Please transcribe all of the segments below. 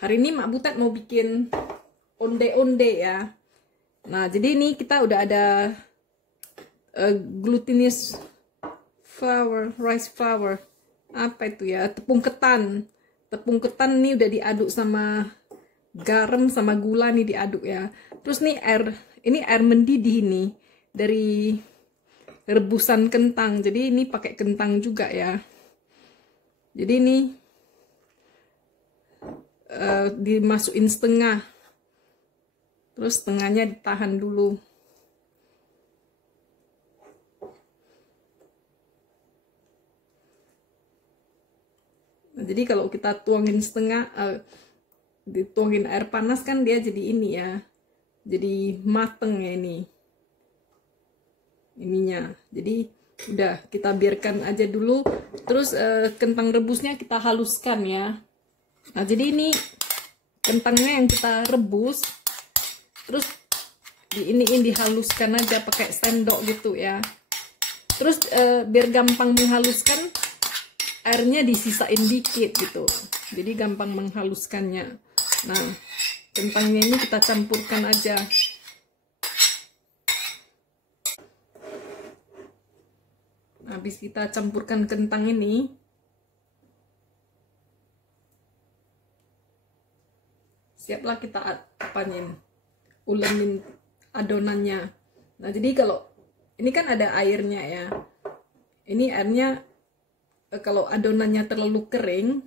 Hari ini Mak Butet mau bikin onde-onde ya. Nah, jadi ini kita udah ada glutinous flour, rice flour. Apa itu ya? Tepung ketan. Tepung ketan ini udah diaduk sama garam sama gula nih diaduk ya. Terus nih ini air mendidih nih dari rebusan kentang. Jadi ini pakai kentang juga ya. Jadi ini dimasukin setengah. Terus setengahnya ditahan dulu. Nah, jadi kalau kita tuangin setengah, dituangin air panas kan dia jadi ini ya. Jadi mateng ya ini. Ininya. Jadi udah kita biarkan aja dulu. Terus kentang rebusnya kita haluskan ya. Nah, jadi ini kentangnya yang kita rebus. Terus dihaluskan aja pakai sendok gitu ya. Terus biar gampang menghaluskan, airnya disisain dikit gitu. Jadi gampang menghaluskannya. Nah, kentangnya ini kita campurkan aja. Habis kita campurkan kentang ini, siaplah kita ulenin adonannya. Nah, jadi kalau ini kan ada airnya ya. Ini airnya kalau adonannya terlalu kering,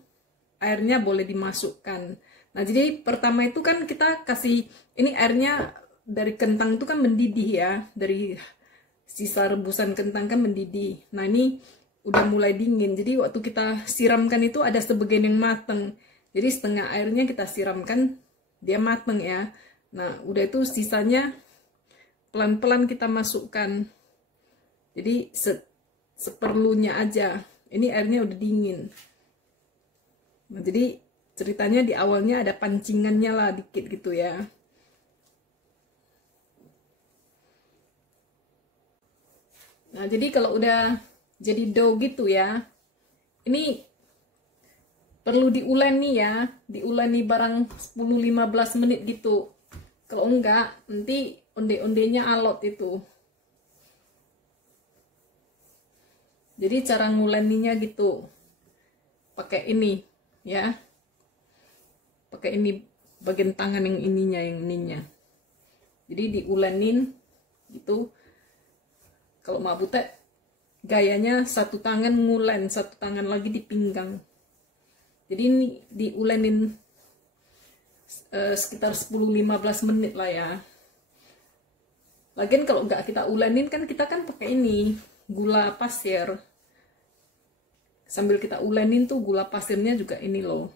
airnya boleh dimasukkan. Nah, jadi pertama itu kan kita kasih, ini airnya dari kentang itu kan mendidih ya, dari sisa rebusan kentang kan mendidih. Nah, ini udah mulai dingin. Jadi waktu kita siramkan itu ada sebagian yang mateng. Jadi setengah airnya kita siramkan, dia mateng ya. Nah, udah itu sisanya pelan-pelan kita masukkan. Jadi seperlunya aja. Ini airnya udah dingin. Nah, jadi ceritanya di awalnya ada pancingannya lah dikit gitu ya. Nah, jadi kalau udah jadi dough gitu ya, ini perlu diuleni ya, diuleni barang 10-15 menit gitu. Kalau enggak, nanti onde-ondenya alot itu. Jadi cara nguleninya gitu, pakai ini ya, pakai ini bagian tangan yang ininya. Jadi diulenin gitu. Kalau Mak Butet gayanya satu tangan ngulen, satu tangan lagi di pinggang. Jadi ini diulenin sekitar 10-15 menit lah ya. Lagian kalau nggak kita ulenin kan kita kan pakai ini gula pasir. Sambil kita ulenin tuh gula pasirnya juga ini loh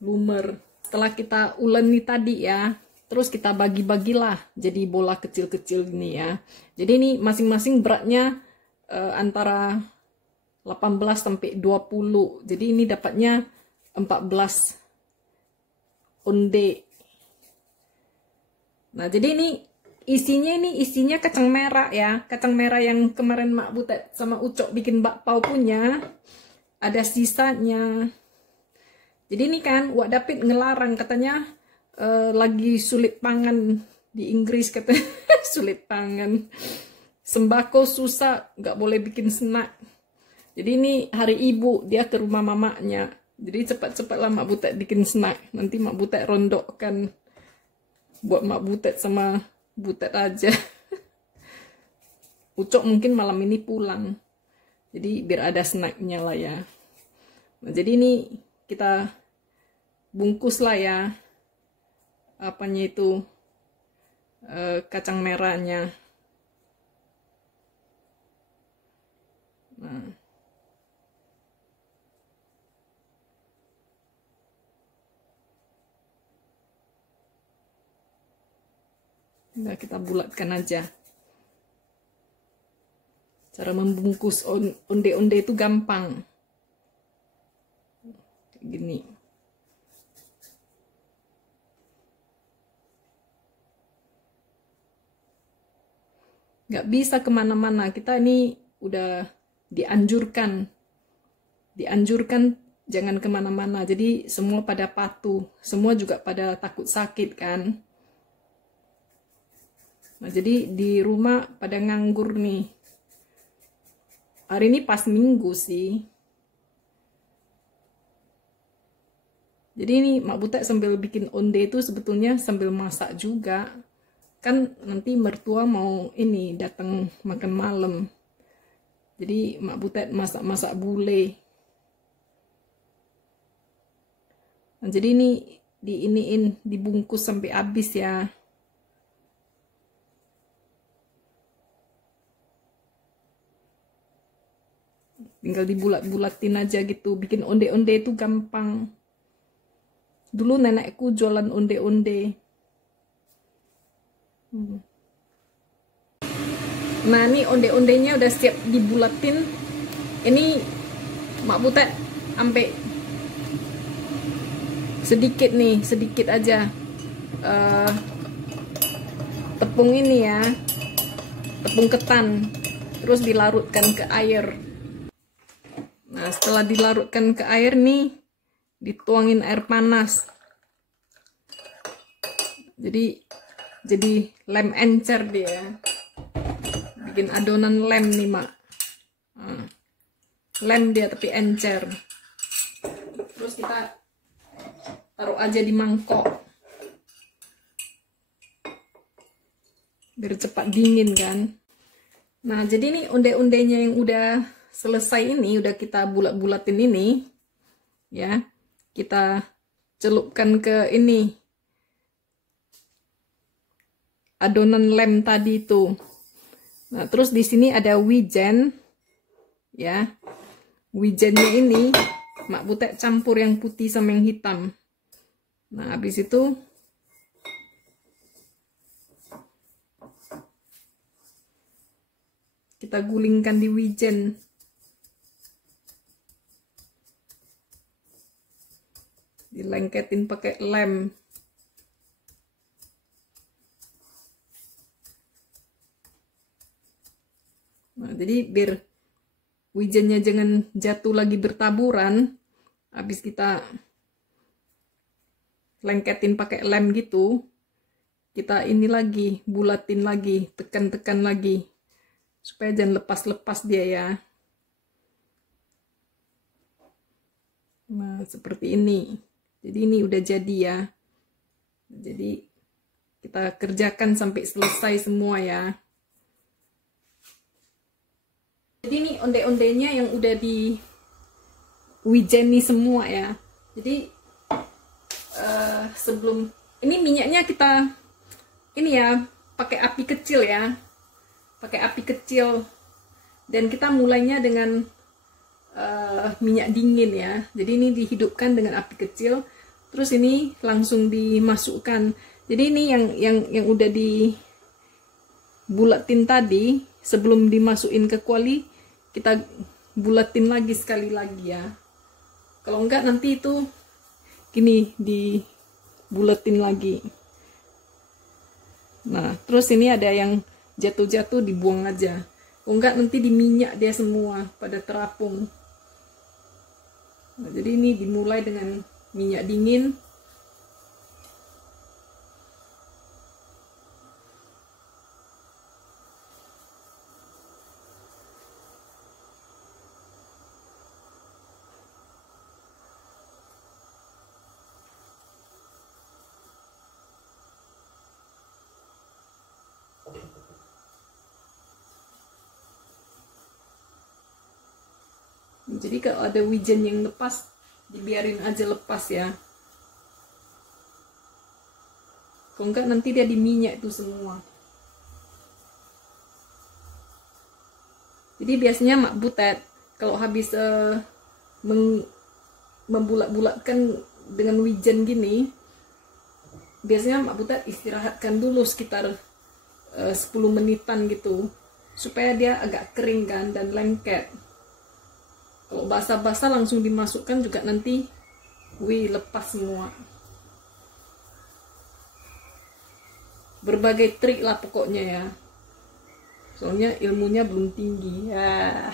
lumer. Setelah kita uleni tadi ya, terus kita bagi-bagilah jadi bola kecil-kecil ini ya. Jadi ini masing-masing beratnya antara 18 sampai 20. Jadi ini dapatnya 14 onde. Nah, jadi ini isinya kacang merah ya. Kacang merah yang kemarin Mak Butet sama Ucok bikin bakpao punya. Ada sisanya. Jadi ini kan Wak David ngelarang katanya lagi sulit pangan di Inggris katanya. Sulit pangan. Sembako susah, nggak boleh bikin snack. Jadi ini hari ibu, dia ke rumah mamanya. Jadi cepat-cepatlah Mak Butet bikin snack. Nanti Mak Butet rondokkan buat Mak Butet sama Butet aja. Ucok mungkin malam ini pulang. Jadi biar ada snacknya lah ya. Nah, jadi ini kita bungkus lah ya. Apanya itu kacang merahnya. Nah. Nah, kita bulatkan aja. Cara membungkus onde-onde itu gampang. Kayak gini. Nggak bisa kemana-mana. Kita ini udah dianjurkan jangan kemana-mana. Jadi semua pada patuh, semua juga pada takut sakit kan. Nah, jadi di rumah pada nganggur nih. Hari ini pas minggu sih. Jadi ini Mak Butet sambil bikin onde itu sebetulnya sambil masak juga. Kan nanti mertua mau ini datang makan malam. Jadi Mak Butet masak-masak bule. Nah, jadi ini diiniin, dibungkus sampai habis ya. Tinggal dibulat-bulatin aja gitu. Bikin onde-onde itu gampang. Dulu nenekku jualan onde-onde. Nah, ini onde-ondenya udah siap dibulatin. Ini Mak Butet sampai sedikit nih, sedikit aja tepung ini ya, tepung ketan, terus dilarutkan ke air. Nah, setelah dilarutkan ke air nih, dituangin air panas. Jadi lem encer dia. Bikin adonan lem nih, Mak. Nah, lem dia tapi encer. Terus kita taruh aja di mangkok. Biar cepat dingin kan. Nah, jadi nih onde-ondenya yang udah selesai ini, udah kita bulat-bulatin ini. Ya. Kita celupkan ke ini adonan lem tadi itu. Nah, terus di sini ada wijen ya. Wijennya ini Mak Butet campur yang putih sama yang hitam. Nah, habis itu kita gulingkan di wijen. Dilengketin pakai lem. Nah, jadi biar wijennya jangan jatuh lagi bertaburan, habis kita lengketin pakai lem gitu, kita ini lagi, bulatin lagi, tekan-tekan lagi, supaya jangan lepas-lepas dia ya. Nah, seperti ini. Jadi ini udah jadi ya. Jadi kita kerjakan sampai selesai semua ya. Jadi ini onde-ondenya yang udah di wijeni semua ya. Jadi sebelum ini minyaknya kita ini ya pakai api kecil ya. Pakai api kecil. Dan kita mulainya dengan minyak dingin ya. Jadi ini dihidupkan dengan api kecil. Terus ini langsung dimasukkan. Jadi ini yang udah dibulatin tadi, sebelum dimasukin ke kuali, kita bulatin lagi sekali lagi ya. Kalau enggak nanti itu gini dibulatin lagi. Nah, terus ini ada yang jatuh-jatuh dibuang aja. Kalau enggak nanti di minyak dia semua pada terapung. Nah, jadi ini dimulai dengan minyak dingin. Jadi kalau ada wijen yang lepas, dibiarin aja lepas ya. Kalau enggak nanti dia di minyak itu semua. Jadi biasanya Mak Butet kalau habis membulat-bulatkan dengan wijen gini, biasanya Mak Butet istirahatkan dulu sekitar 10 menitan gitu, supaya dia agak kering kan dan lengket. Kalau basah-basah langsung dimasukkan juga nanti lepas semua. Berbagai trik lah pokoknya ya. Soalnya ilmunya belum tinggi ya.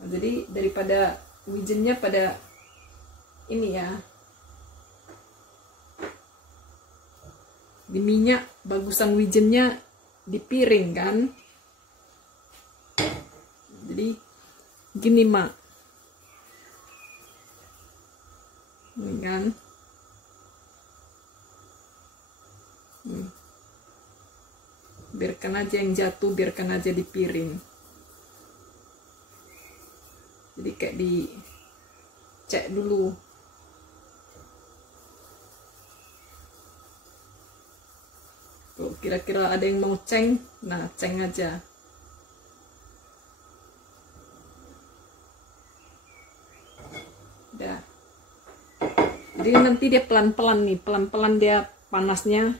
Nah, jadi daripada wijennya pada ini ya di minyak, bagusan wijennya di piring kan. Jadi gini mak, ini kan. Biarkan aja yang jatuh, biarkan aja di piring. Jadi kayak dicek dulu. Kalau kira-kira ada yang mau ceng, nah ceng aja. Udah. Jadi nanti dia pelan-pelan nih, pelan-pelan dia panasnya.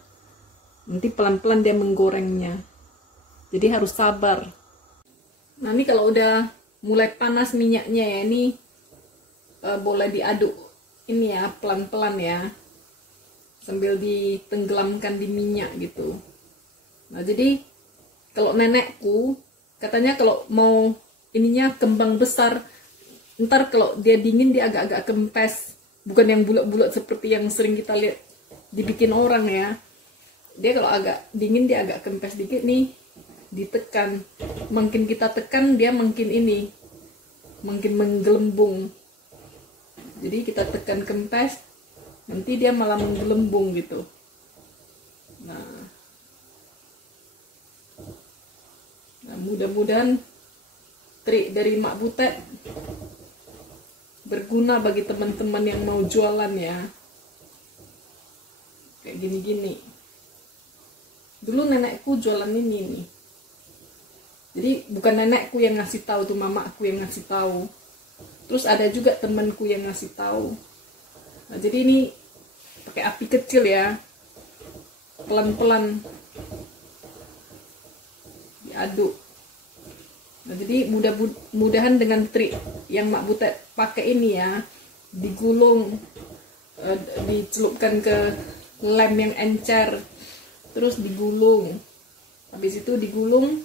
Nanti pelan-pelan dia menggorengnya. Jadi harus sabar. Nah ini kalau udah mulai panas minyaknya ya, ini boleh diaduk ini ya, pelan-pelan ya. Sambil ditenggelamkan di minyak gitu. Nah jadi kalau nenekku katanya kalau mau ininya kembang besar, ntar kalau dia dingin dia agak-agak kempes, bukan yang bulat-bulat seperti yang sering kita lihat dibikin orang ya. Dia kalau agak dingin dia agak kempes dikit nih, ditekan. Makin kita tekan dia makin ini, makin menggelembung. Jadi kita tekan kempes, nanti dia malah menggelembung gitu. Nah mudah-mudahan trik dari Mak Butet berguna bagi teman-teman yang mau jualan ya. Kayak gini-gini. Dulu nenekku jualan ini nih. Jadi bukan nenekku yang ngasih tahu, tuh mamaku yang ngasih tahu. Terus ada juga temanku yang ngasih tahu. Nah, jadi ini pakai api kecil ya. Pelan-pelan diaduk. Nah, jadi mudah-mudahan dengan trik yang Mak Butet pakai ini ya, digulung, dicelupkan ke lem yang encer, terus digulung. Habis itu digulung,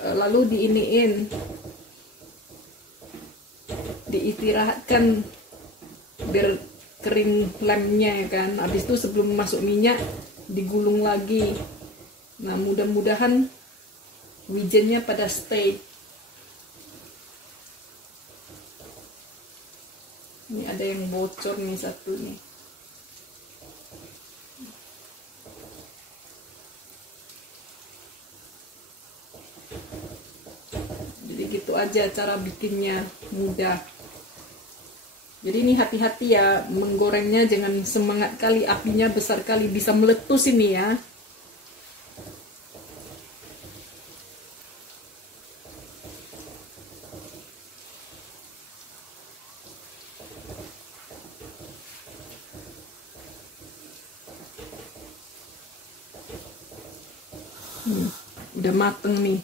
lalu diiniin, diistirahatkan biar kering lemnya ya kan. Habis itu sebelum masuk minyak digulung lagi. Nah mudah-mudahan wijennya pada stay. Ini ada yang bocor nih satu nih. Jadi gitu aja cara bikinnya, mudah. Jadi ini hati-hati ya, menggorengnya jangan semangat kali, apinya besar kali, bisa meletus ini ya. Udah mateng nih.